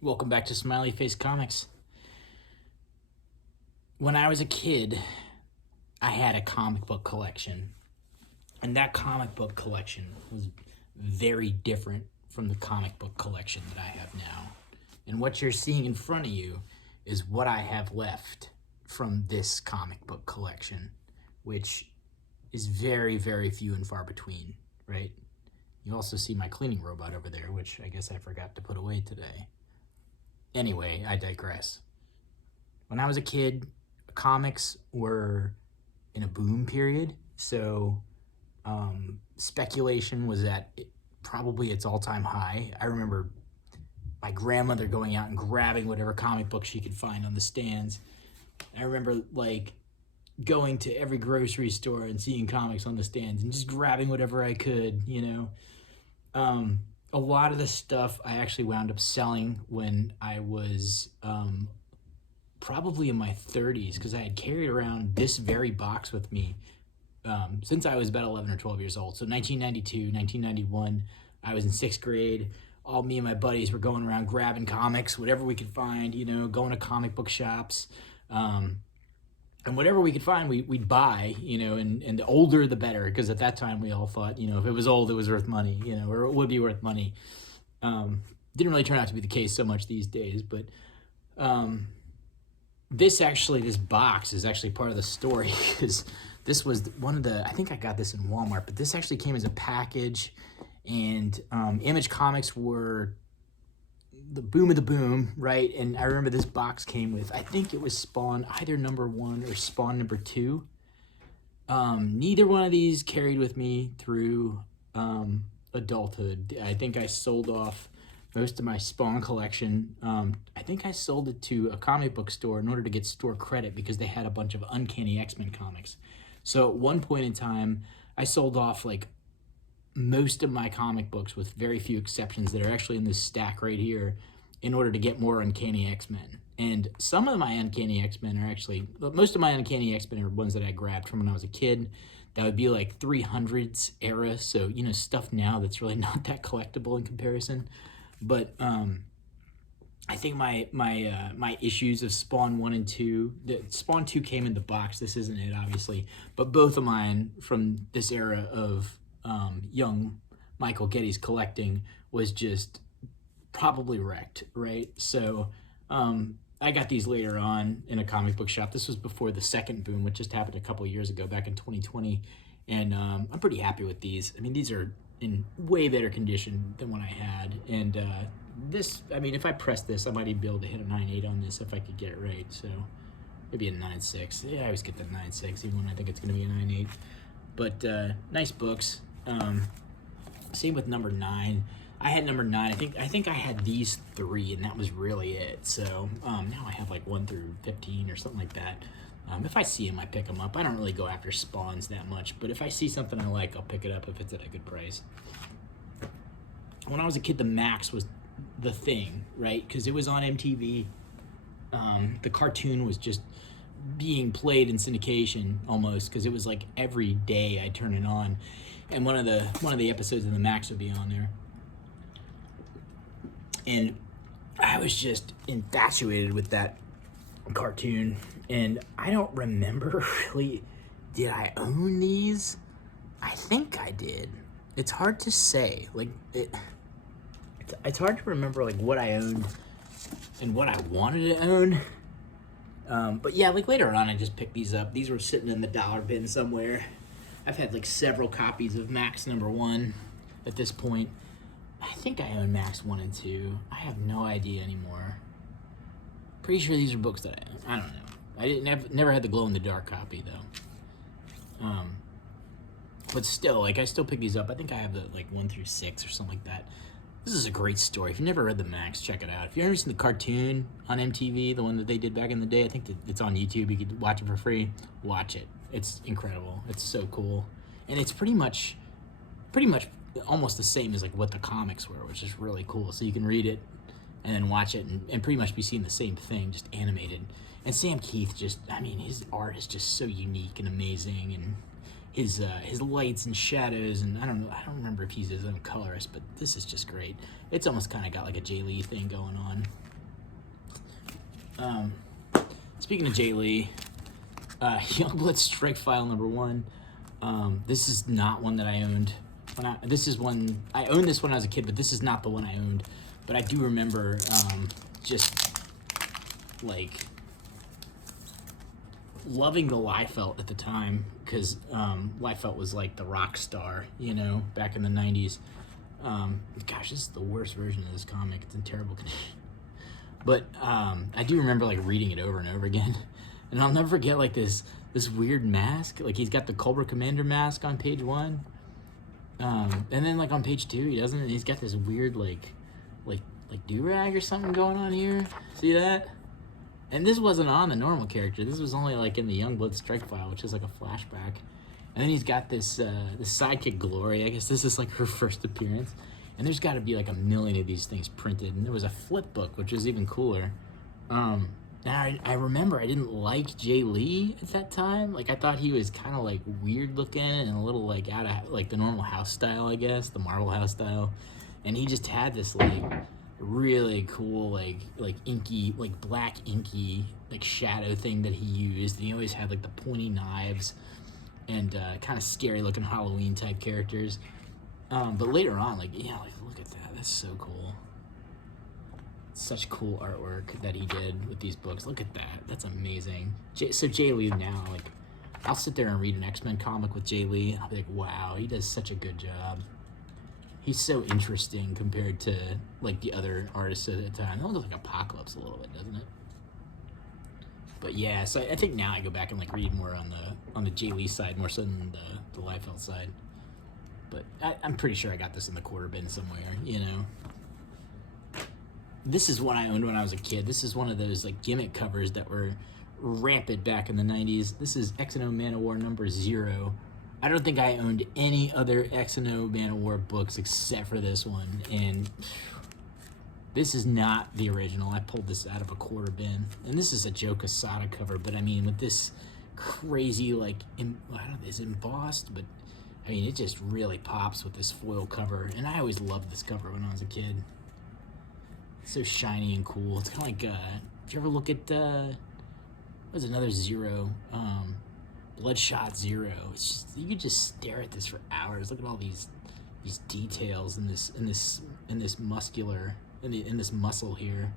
Welcome back to Smiley-Face Comics. When I was a kid, I had a comic book collection. And that comic book collection was very different from the comic book collection that I have now. And what you're seeing in front of you is what I have left from this comic book collection, which is very, very few and far between, right? You also see my cleaning robot over there, which I guess I forgot to put away today. Anyway, I digress. When I was a kid, comics were in a boom period, so speculation was at probably its all-time high. I remember my grandmother going out and grabbing whatever comic book she could find on the stands. I remember going to every grocery store and seeing comics on the stands and just grabbing whatever I could, A lot of the stuff I actually wound up selling when I was probably in my 30s, because I had carried around this very box with me since I was about 11 or 12 years old. So 1992, 1991, I was in 6th grade. All me and my buddies were going around grabbing comics, whatever we could find, going to comic book shops. And whatever we could find, we'd buy, and the older the better, because at that time we all thought, if it was old, it was worth money, or it would be worth money. Didn't really turn out to be the case so much these days, but this box is actually part of the story, because this was I think I got this in Walmart, but this actually came as a package, and Image Comics were the boom of the boom, right? And I remember this box came with, I think it was Spawn, either #1 or Spawn #2. Neither one of these carried with me through adulthood. I think I sold off most of my Spawn collection. I think I sold it to a comic book store in order to get store credit, because they had a bunch of Uncanny X-Men comics. So at one point in time, I sold off most of my comic books, with very few exceptions, that are actually in this stack right here, in order to get more Uncanny X-Men. And some of my Uncanny X-Men are most of my Uncanny X-Men are ones that I grabbed from when I was a kid. That would be 300s era, so stuff now that's really not that collectible in comparison. But I think my issues of Spawn 1 and 2, Spawn 2 came in the box, this isn't it obviously, but both of mine from this era of young Michael Getty's collecting was just probably wrecked, right? So I got these later on in a comic book shop. This was before the second boom, which just happened a couple of years ago, back in 2020, and I'm pretty happy with these. I mean, these are in way better condition than what I had, and if I press this, I might even be able to hit a 9.8 on this if I could get it right, so maybe a 9.6. Yeah, I always get the 9.6, even when I think it's going to be a 9.8. But nice books. Same with #9. I had #9. I think I had these 3, and that was really it. So now I have 1 through 15 or something like that. If I see them, I pick them up. I don't really go after Spawns that much, but if I see something I like, I'll pick it up if it's at a good price. When I was a kid, the Max was the thing, right? Because it was on MTV. The cartoon was just being played in syndication almost, because it was every day I'd turn it on, and one of the episodes of the Max would be on there, and I was just infatuated with that cartoon. And I don't remember really, did I own these? I think I did. It's hard to say. It's hard to remember what I owned and what I wanted to own. But yeah, later on, I just picked these up. These were sitting in the dollar bin somewhere. I've had several copies of Max #1 at this point. I think I own Max 1 and 2. I have no idea anymore. Pretty sure these are books that I don't know. I never had the glow-in-the-dark copy, though. But still, I still pick these up. I think I have the 1 through 6 or something like that. This is a great story. If you've never read the Max, check it out. If you've ever seen the cartoon on MTV, the one that they did back in the day, I think that it's on YouTube. You could watch it for free. Watch it. It's incredible. It's so cool. And it's pretty much almost the same as what the comics were, which is really cool. So you can read it and then watch it and pretty much be seeing the same thing, just animated. And Sam Keith his art is just so unique and amazing, and his lights and shadows, and I don't remember if he's his own colorist, but this is just great. It's almost kind of got like a Jay Lee thing going on. Um, Speaking of Jay Lee, Youngblood Strike File #1. This is not one that I owned. This is one I owned this when I was a kid, but this is not the one I owned. But I do remember just like loving the Liefeld at the time, because Liefeld was like the rock star, you know, back in the 90s. Gosh, this is the worst version of this comic. It's in terrible condition. But I do remember like reading it over and over again, and I'll never forget like this weird mask. Like he's got the Cobra Commander mask on page 1, and then like on page 2 he doesn't. And he's got this weird like do-rag or something going on here. See that? And this wasn't on the normal character. This was only like in the Youngblood Strike File, which is like a flashback. And then he's got this sidekick Glory. I guess this is like her first appearance. And there's got to be like a million of these things printed. And there was a flip book, which was even cooler. And I remember I didn't like Jay Lee at that time. Like I thought he was kind of like weird looking and a little like out of like the normal house style, I guess, the Marvel house style. And he just had this like really cool like inky, like black inky like shadow thing that he used. And he always had like the pointy knives and kind of scary looking Halloween type characters. But later on, like, yeah, like look at that. That's so cool. Such cool artwork that he did with these books. Look at that. That's amazing. So Jay Lee now, like, I'll sit there and read an X-Men comic with Jay Lee, and I'll be like, wow, he does such a good job. He's so interesting compared to like the other artists at the time. That looks like Apocalypse a little bit, doesn't it? But yeah, so I think now I go back and like read more on the Jay Lee side more so than the Liefeld side. But I'm pretty sure I got this in the quarter bin somewhere, you know. This is one I owned when I was a kid. This is one of those like gimmick covers that were rampant back in the 90s. This is X&O Man of War #0. I don't think I owned any other X&O Man of War books except for this one. And this is not the original. I pulled this out of a quarter bin. And this is a Joe Quesada cover, but I mean with this crazy like, I don't know, it's embossed, but I mean, it just really pops with this foil cover, and I always loved this cover when I was a kid. It's so shiny and cool. It's kind of like, if you ever look at, what's another Zero? Bloodshot Zero. It's just, you could just stare at this for hours. Look at all these details in this muscular, in this muscle here.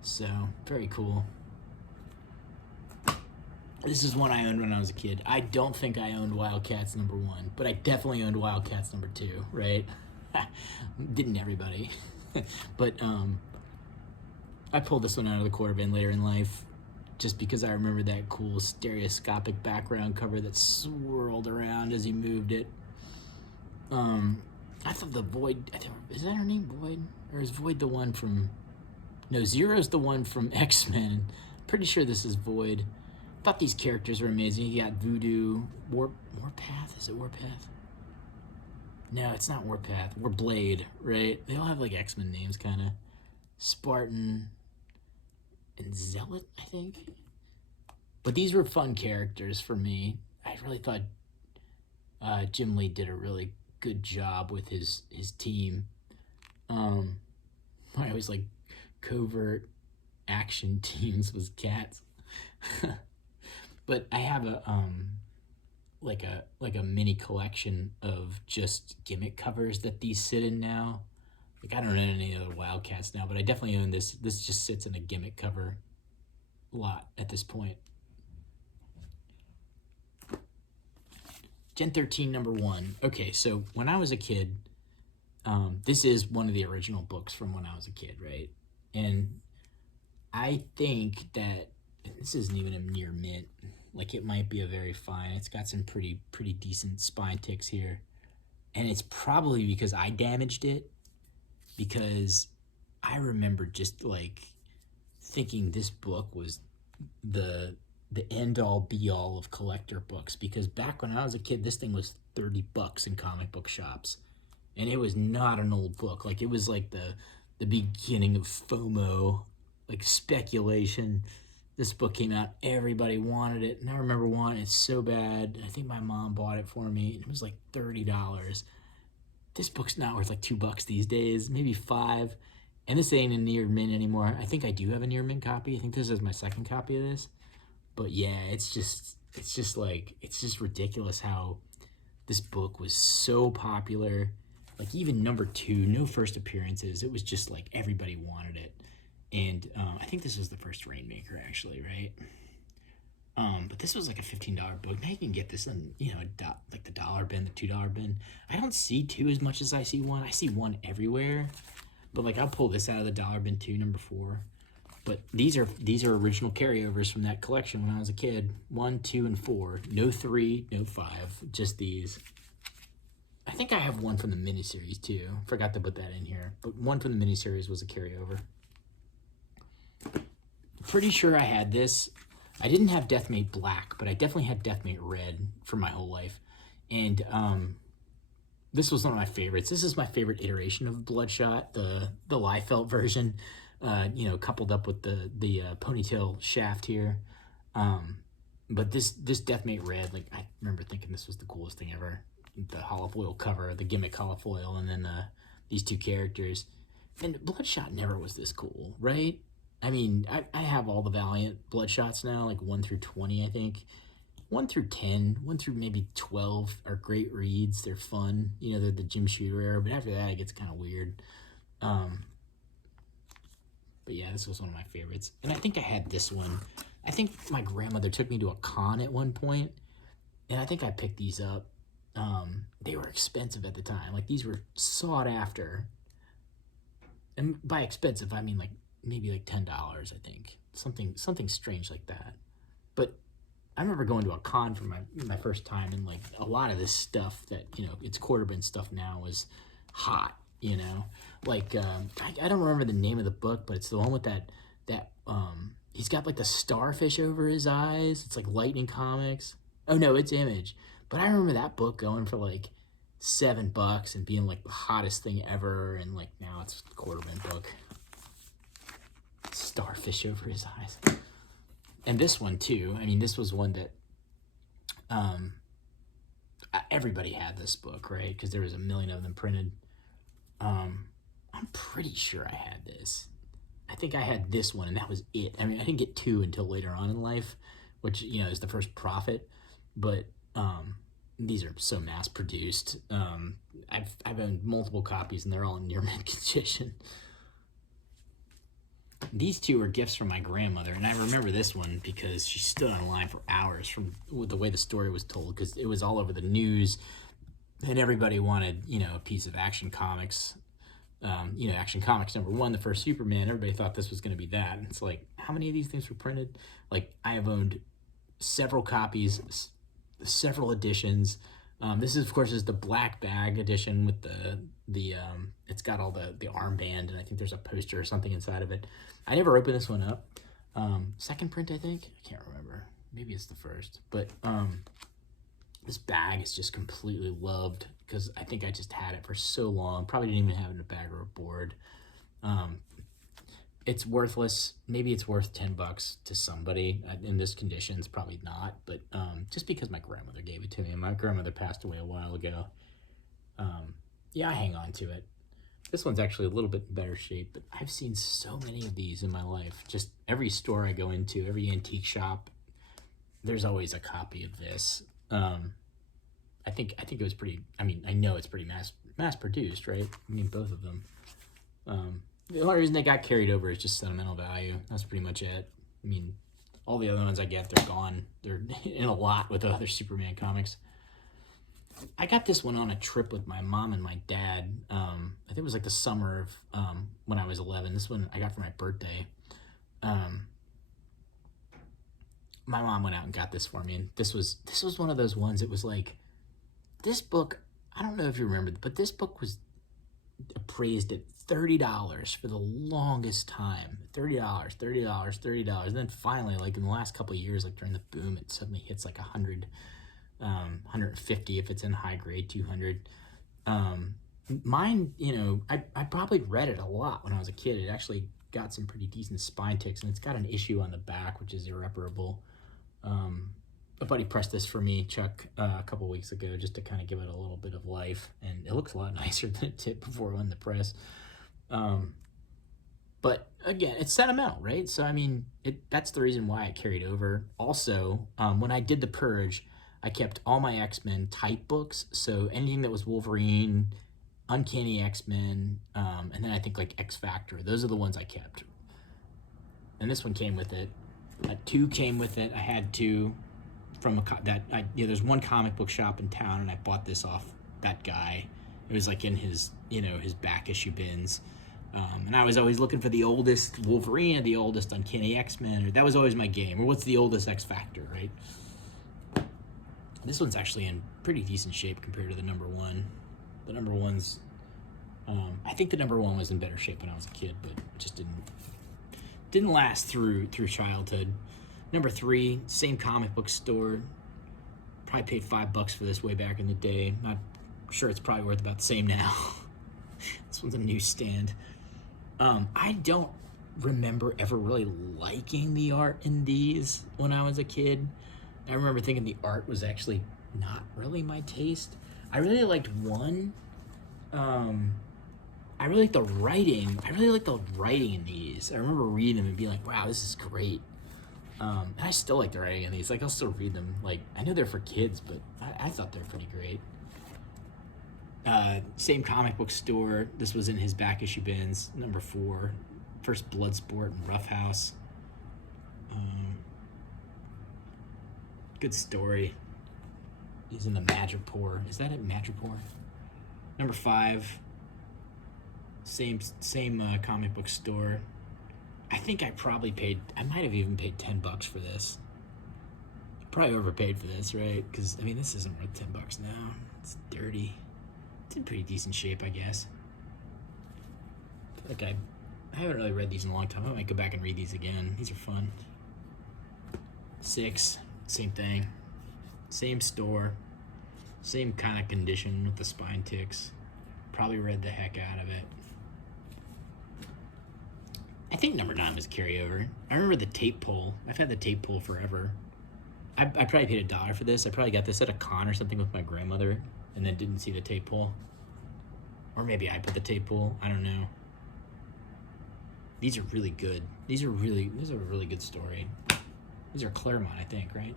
So, very cool. This is one I owned when I was a kid. I don't think I owned Wildcats #1, but I definitely owned Wildcats #2, right? Didn't everybody? But I pulled this one out of the quarter bin later in life just because I remember that cool stereoscopic background cover that swirled around as he moved it. I thought the Void, is that her name, Void? Or is Void the one from... No, Zero's the one from X-Men. Pretty sure this is Void. I thought these characters were amazing. You got Voodoo, Warpath. Is it Warpath? No, it's not Warpath. Warblade, right? They all have like X-Men names, kind of. Spartan and Zealot, I think. But these were fun characters for me. I really thought Jim Lee did a really good job with his team. I always like covert action teams was cats. But I have a like a mini collection of just gimmick covers that these sit in now. Like I don't own any other Wildcats now, but I definitely own this. This just sits in a gimmick cover lot at this point. Gen 13 #1. Okay, so when I was a kid, this is one of the original books from when I was a kid, right? And I think that this isn't even a near mint. Like it might be a very fine. It's got some pretty decent spine ticks here. And it's probably because I damaged it, because I remember just like thinking this book was the end all be all of collector books, because back when I was a kid, this thing was $30 in comic book shops. And it was not an old book. Like it was like the beginning of FOMO, like speculation. This book came out, everybody wanted it, and I remember wanting it so bad. I think my mom bought it for me, and it was like $30. This book's not worth like $2 these days, maybe $5. And this ain't a near mint anymore. I think I do have a near mint copy. I think this is my second copy of this. But yeah, it's just ridiculous how this book was so popular. Like even number 2, no first appearances. It was just like everybody wanted it. And I think this was the first Rainmaker, actually, right? But this was like a $15 book. Now you can get this in, like the dollar bin, the $2 bin. I don't see 2 as much as I see 1. I see 1 everywhere. But like I'll pull this out of the dollar bin too, number 4. But these are original carryovers from that collection when I was a kid. 1, 2, and 4. No 3, no 5. Just these. I think I have 1 from the miniseries too. Forgot to put that in here. But 1 from the miniseries was a carryover. Pretty sure I had this. I didn't have Deathmate Black, but I definitely had Deathmate Red for my whole life. And this was one of my favorites. This is my favorite iteration of Bloodshot, the Liefeld version, coupled up with the ponytail shaft here. But this Deathmate Red, like I remember thinking this was the coolest thing ever. The holofoil cover, the gimmick holofoil, and then these 2 characters. And Bloodshot never was this cool, right? I mean, I have all the Valiant Bloodshots now, like 1 through 20, I think. 1 through 10, 1 through maybe 12 are great reads. They're fun. They're the Jim Shooter era, but after that, it gets kind of weird. But yeah, this was one of my favorites. And I think I had this one. I think my grandmother took me to a con at one point, and I think I picked these up. They were expensive at the time. Like, these were sought after. And by expensive, I mean, like, maybe like $10, I think. Something strange like that. But I remember going to a con for my first time, and like a lot of this stuff that, it's quarter bin stuff now was hot, Like, I don't remember the name of the book, but it's the one with that he's got like the starfish over his eyes. It's like Lightning Comics. Oh no, it's Image. But I remember that book going for like $7 and being like the hottest thing ever, and like now it's a quarter bin book. Starfish over his eyes. And this one too. I mean, this was one that everybody had this book, right? Because there was a million of them printed. I'm pretty sure I had this. I think I had this one, and that was it. I mean, I didn't get 2 until later on in life, which is the first Prophet. But these are so mass produced. I've owned multiple copies, and they're all in near mint condition. These 2 were gifts from my grandmother, and I remember this one because she stood on line for hours from the way the story was told, because it was all over the news, and everybody wanted, a piece of Action Comics. Action Comics #1, the first Superman. Everybody thought this was going to be that. And it's like, how many of these things were printed? Like, I have owned several copies, several editions. This is, of course, is the black bag edition with the it's got all the armband, and I think there's a poster or something inside of it. I never opened this one up. Second print, I think. I can't remember. Maybe it's the first. But this bag is just completely loved because I think I just had it for so long. Probably didn't even have it in a bag or a board. It's worthless. Maybe it's worth $10 to somebody in this condition. It's probably not, but just because my grandmother gave it to me, and my grandmother passed away a while ago. Yeah, I hang on to it. This one's actually a little bit in better shape, but I've seen so many of these in my life. Just every store I go into, every antique shop, there's always a copy of this. I think it was pretty. I mean, I know it's pretty mass produced, right? I mean, both of them. The only reason they got carried over is just sentimental value. That's pretty much it. I mean, all the other ones I get, they're gone. They're in a lot with the other Superman comics. I got this one on a trip with my mom and my dad. I think it was like the summer of when I was 11. This one I got for my birthday. My mom went out and got this for me, and this was one of those ones. It was like, this book, I don't know if you remember, but this book was appraised at $30 for the longest time. $30. And then finally, like in the last couple of years, like during the boom, it suddenly hits like 100, 150 if it's in high grade, 200. Mine, I probably read it a lot when I was a kid. It actually got some pretty decent spine ticks, and it's got an issue on the back, which is irreparable. A buddy pressed this for me, Chuck, a couple weeks ago, just to kind of give it a little bit of life, and it looks a lot nicer than it did before it went in the press. But again, it's sentimental, right? So I mean, that's the reason why it carried over. Also, when I did the purge, I kept all my X-Men type books. So anything that was Wolverine, Uncanny X-Men, and then I think like X Factor. Those are the ones I kept. And this one came with it. Two came with it. I had two from there's one comic book shop in town, and I bought this off that guy. It was like in his his back issue bins. And I was always looking for the oldest Wolverine or the oldest Uncanny X-Men, or that was always my game. Or what's the oldest X Factor, right? This one's actually in pretty decent shape compared to the number one. The number one's, I think the number one was in better shape when I was a kid, but it just didn't last through childhood. Number 3, same comic book store. Probably paid $5 for this way back in the day. Not sure it's probably worth about the same now. This one's a newsstand. I don't remember ever really liking the art in these when I was a kid. I remember thinking the art was actually not really my taste. I really liked one. I really like the writing. I really like the writing in these. I remember reading them and being like, wow, this is great. And I still like the writing in these. Like, I'll still read them. Like, I know they're for kids, but I thought they're pretty great. Same comic book store. This was in his back issue bins. Number 4. First Bloodsport and Rough House. Good story. He's in the Madripoor. Is that it, Madripoor? Number 5. Same comic book store. I think I might have even paid $10 for this. Probably overpaid for this, right? Because, I mean, this isn't worth $10 now. It's dirty. It's in pretty decent shape, I guess. I feel like I haven't really read these in a long time. I might go back and read these again. These are fun. 6, same thing. Same store. Same kind of condition with the spine ticks. Probably read the heck out of it. I think number 9 was a carryover. I remember the tape pull. I've had the tape pull forever. I probably paid $1 for this. I probably got this at a con or something with my grandmother and then didn't see the tape pull. Or maybe I put the tape pull. I don't know. These are really good. These are a really good story. These are Claremont, I think, right?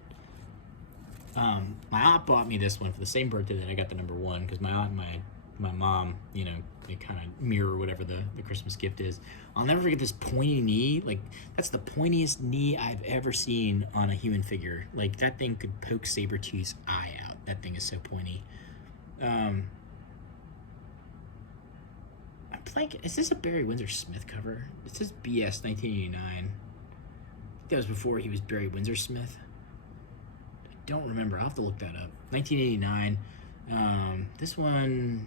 My aunt bought me this one for the same birthday that I got the number 1, because my aunt and my mom, they kind of mirror whatever the Christmas gift is. I'll never forget this pointy knee. Like, that's the pointiest knee I've ever seen on a human figure. Like, that thing could poke Sabretooth's eye out. That thing is so pointy. I'm blanking. Is this a Barry Windsor Smith cover? It says BS 1989. I think that was before he was Barry Windsor Smith. I don't remember. I'll have to look that up. 1989. This one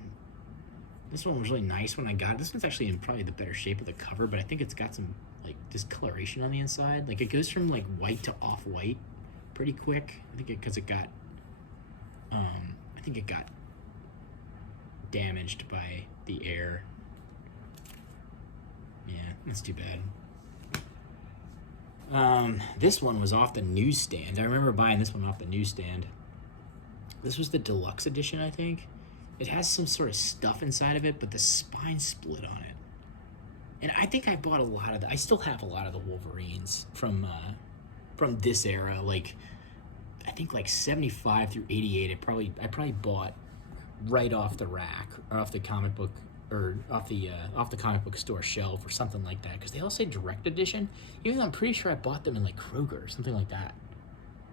was really nice when I got it. This one's actually in probably the better shape of the cover, but I think it's got some like discoloration on the inside. Like, it goes from like white to off-white pretty quick. I think because it got damaged by the air. Yeah, that's too bad. This one was off the newsstand. I remember buying this one off the newsstand. This was the deluxe edition, I think. It has some sort of stuff inside of it, but the spine split on it. And I think I bought a lot of I still have a lot of the Wolverines from this era. Like, I think like 75 through 88. I probably bought right off the rack or off the comic book or off the comic book store shelf or something like that. Because they all say direct edition, even though I'm pretty sure I bought them in like Kroger or something like that.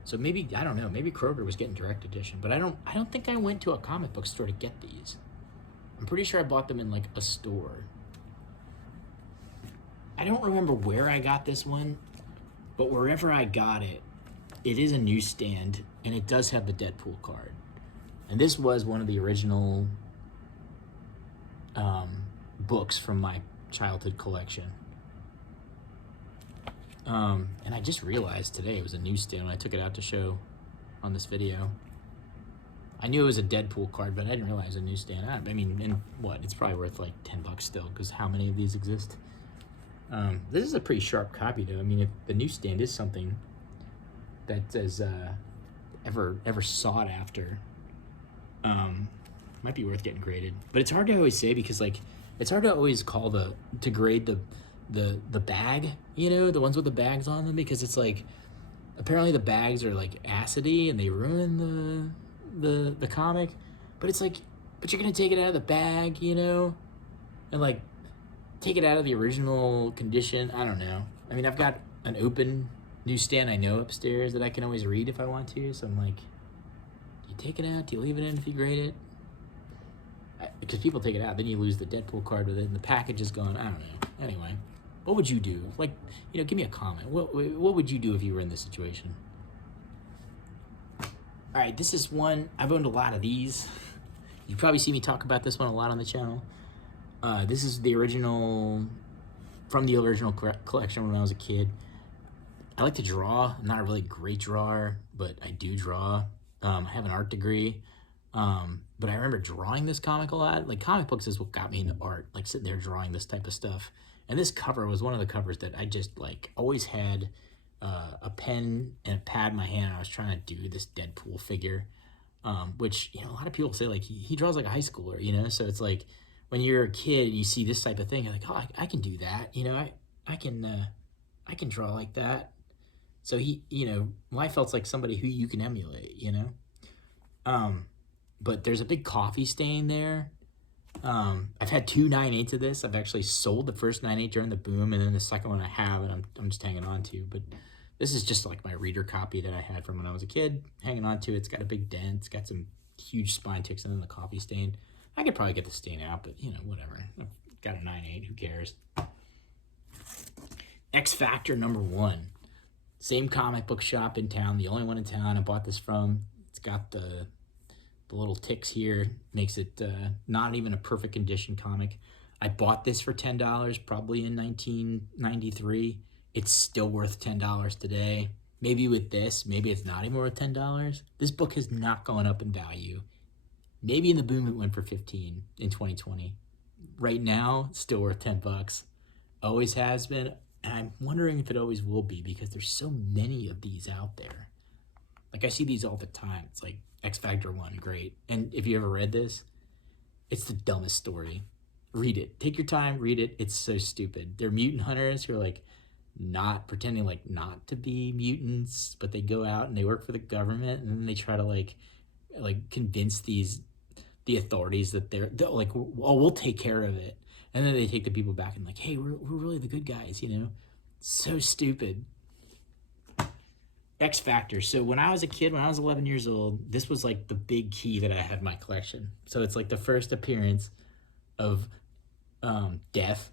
So maybe, I don't know, maybe Kroger was getting direct edition, but I don't think I went to a comic book store to get these. I'm pretty sure I bought them in like a store. I don't remember where I got this one, but wherever I got it, it is a newsstand, and it does have the Deadpool card. And this was one of the original books from my childhood collection. And I just realized today it was a newsstand when I took it out to show on this video. I knew it was a Deadpool card, but I didn't realize it was a newsstand. I mean, and what? It's probably worth like $10 still, because how many of these exist? This is a pretty sharp copy, though. I mean, if the newsstand is something that is ever sought after, might be worth getting graded. But it's hard to always say, because like it's hard to always to grade the bag, you know, the ones with the bags on them, because it's like apparently the bags are like acidy and they ruin the comic, but it's like, but you're gonna take it out of the bag, you know, and like take it out of the original condition. I don't know. I mean, I've got an open newsstand I know upstairs that I can always read if I want to. So I'm like, do you take it out? Do you leave it in if you grade it? Because people take it out, then you lose the Deadpool card with it, and the package is gone. I don't know. Anyway, what would you do? Like, you know, give me a comment. What would you do if you were in this situation? All right, this is one, I've owned a lot of these. You probably see me talk about this one a lot on the channel. This is the original, from the original collection when I was a kid. I like to draw. I'm not a really great drawer, but I do draw. I have an art degree. But I remember drawing this comic a lot. Like, comic books is what got me into art, like sitting there drawing this type of stuff. And this cover was one of the covers that I just like always had a pen and a pad in my hand. I was trying to do this Deadpool figure, which, you know, a lot of people say like he draws like a high schooler, you know? So it's like when you're a kid and you see this type of thing, you're like, oh, I can do that. You know, I can draw like that. So he, you know, Liefeld's like somebody who you can emulate, you know? But there's a big coffee stain there. I've had 2 9/8 of this. I've actually sold the first 9/8 during the boom, and then the second one I have, and I'm just hanging on to. But this is just like my reader copy that I had from when I was a kid, hanging on to. It's got a big dent. It's got some huge spine ticks, and then the coffee stain. I could probably get the stain out, but, you know, whatever. I've got a 9/8. Who cares? X Factor #1. Same comic book shop in town. The only one in town I bought this from. It's got the little ticks here, makes it not even a perfect condition comic. I bought this for $10 probably in 1993. It's still worth $10 today. Maybe with this, maybe it's not even worth $10. This book has not gone up in value. Maybe in the boom it went for 15 in 2020. Right now, it's still worth 10 bucks. Always has been, and I'm wondering if it always will be, because there's so many of these out there. Like, I see these all the time. It's like X Factor 1, great. And if you ever read this, it's the dumbest story. Read it. Take your time, read it. It's so stupid. They're mutant hunters who are like not pretending like not to be mutants, but they go out and they work for the government, and then they try to like convince the authorities that they're like, oh, we'll take care of it. And then they take the people back and like, hey, we're really the good guys, you know? So stupid. X Factor. So when I was a kid, when I was 11 years old, this was like the big key that I had in my collection. So it's like the first appearance of Death.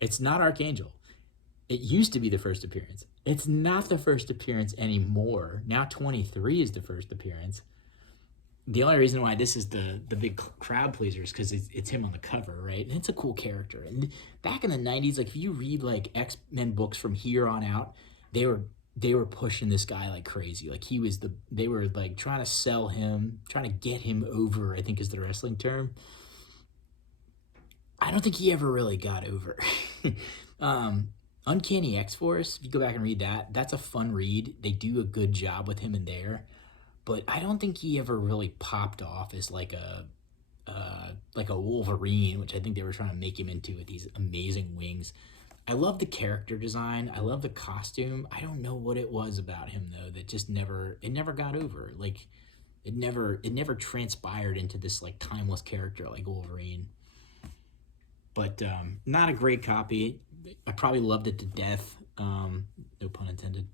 It's not Archangel. It used to be the first appearance. It's not the first appearance anymore. Now 23 is the first appearance. The only reason why this is the big crowd pleaser is because it's him on the cover, right? And it's a cool character. And back in the 90s, like if you read like X-Men books from here on out, they were pushing this guy like crazy. Like they were like trying to sell him, trying to get him over, I think is the wrestling term. I don't think he ever really got over. Uncanny X-Force, if you go back and read that, that's a fun read. They do a good job with him in there. But I don't think he ever really popped off as like a Wolverine, which I think they were trying to make him into with these amazing wings. I love the character design. I love the costume. I don't know what it was about him though that just never got over. Like it never transpired into this like timeless character like Wolverine. But not a great copy. I probably loved it to death. No pun intended.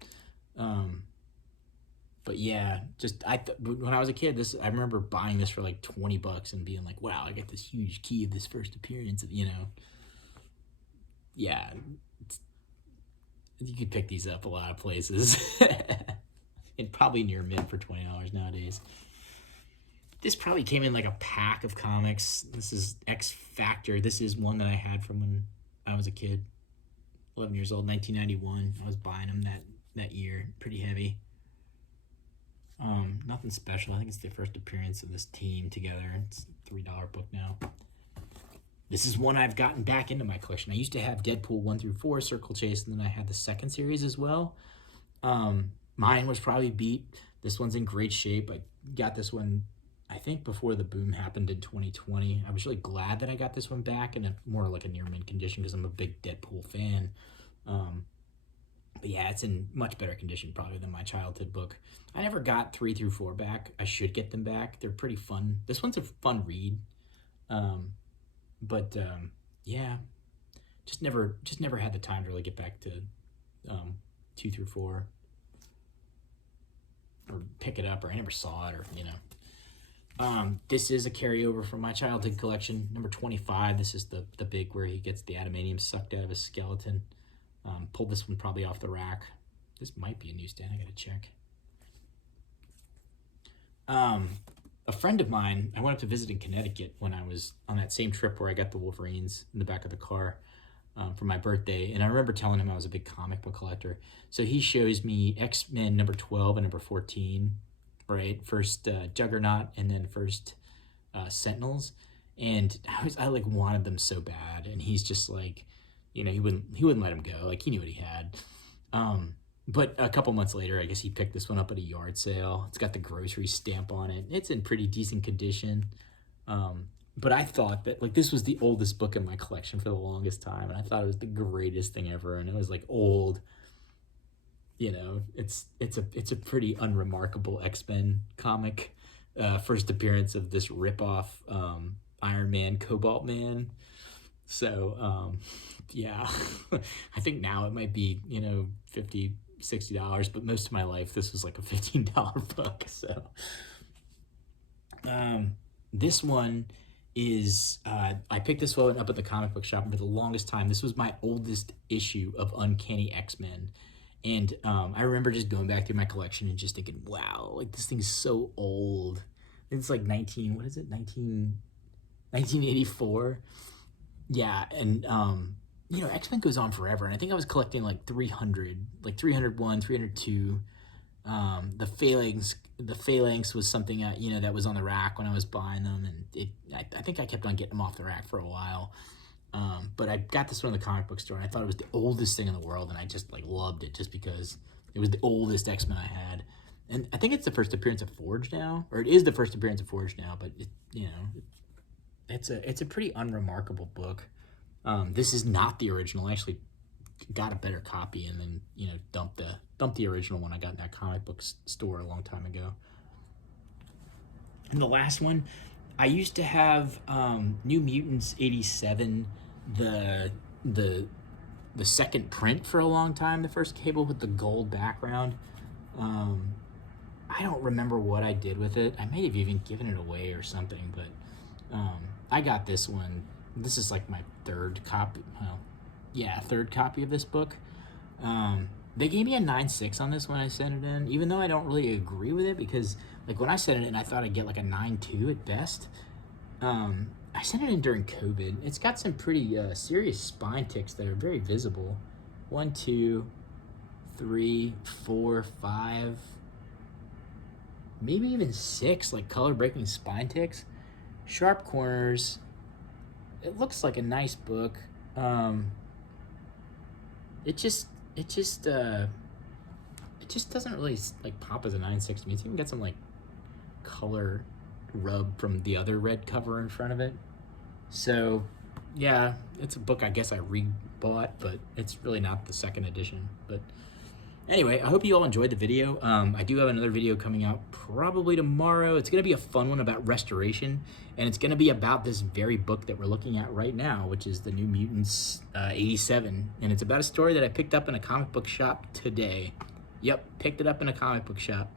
But yeah, just when I was a kid, I remember buying this for like 20 bucks and being like, wow, I got this huge key of this first appearance, you know. Yeah, you could pick these up a lot of places. And probably near mint for $20 nowadays. This probably came in like a pack of comics. This is X Factor. This is one that I had from when I was a kid. 11 years old, 1991. I was buying them that year. Pretty heavy. Nothing special. I think it's the first appearance of this team together. It's a $3 book now. This is one I've gotten back into my collection. I used to have Deadpool 1 through 4, Circle Chase, and then I had the second series as well. Mine was probably beat. This one's in great shape. I got this one I think before the boom happened in 2020. I was really glad that I got this one back in a more like a near mint condition because I'm a big Deadpool fan. Um, but yeah, it's in much better condition probably than my childhood book. I never got 3 through 4 back. I should get them back. They're pretty fun. This one's a fun read. Um, but yeah, just never had the time to really get back to 2 through 4 or pick it up, or I never saw it, or this is a carryover from my childhood collection, number 25. This is the big where he gets the adamantium sucked out of his skeleton. Pulled this one probably off the rack. This might be a newsstand. I gotta check. A friend of mine, I went up to visit in Connecticut when I was on that same trip where I got the Wolverines in the back of the car for my birthday. And I remember telling him I was a big comic book collector. So he shows me X-Men number 12 and number 14, right? First Juggernaut and then first Sentinels. And I like wanted them so bad. And he's just like, he wouldn't let him go. Like, he knew what he had. But a couple months later, I guess he picked this one up at a yard sale. It's got the grocery stamp on it. It's in pretty decent condition. But I thought that like this was the oldest book in my collection for the longest time, and I thought it was the greatest thing ever. And it was like old. It's a pretty unremarkable X-Men comic. First appearance of this ripoff Iron Man, Cobalt Man. So yeah, I think now it might be $50, $60, but most of my life this was like a $15 book. So this one is I picked this one up at the comic book shop, and for the longest time this was my oldest issue of Uncanny X-Men. And I remember just going back through my collection and just thinking, wow, like this thing's so old. It's like 1984. Yeah, and X-Men goes on forever, and I think I was collecting like 301, 302. The Phalanx was something that was on the rack when I was buying them, and I think I kept on getting them off the rack for a while. But I got this one in the comic book store, and I thought it was the oldest thing in the world, and I just like loved it just because it was the oldest X-Men I had. And I think it's the first appearance of Forge now, or it is the first appearance of Forge now, but it's a pretty unremarkable book. This is not the original. I actually got a better copy and then dumped the original one I got in that comic book store a long time ago. And the last one, I used to have New Mutants 87, the second print for a long time, the first cable with the gold background. I don't remember what I did with it. I may have even given it away or something, but I got this one. This is like my third copy. Third copy of this book. They gave me a 9.6 on this when I sent it in, even though I don't really agree with it, because like when I sent it in, I thought I'd get like a 9.2 at best. I sent it in during COVID. It's got some pretty serious spine ticks that are very visible. 1, 2, 3, 4, 5, maybe even 6 like color breaking spine ticks. Sharp corners. It looks like a nice book. It just doesn't really like pop as a 9.6 to me. It's even got some like color rub from the other red cover in front of it. So yeah, it's a book I guess I re-bought, but it's really not the second edition. But anyway, I hope you all enjoyed the video. I do have another video coming out probably tomorrow. It's going to be a fun one about restoration, and it's going to be about this very book that we're looking at right now, which is the New Mutants 87. And it's about a story that I picked up in a comic book shop today. Yep, picked it up in a comic book shop.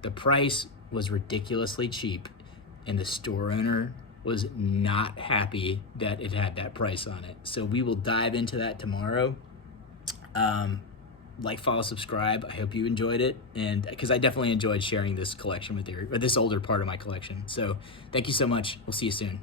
The price was ridiculously cheap, and the store owner was not happy that it had that price on it. So we will dive into that tomorrow. Like, follow, subscribe. I hope you enjoyed it, and because I definitely enjoyed sharing this collection with you, or this older part of my collection. So thank you so much. We'll see you soon.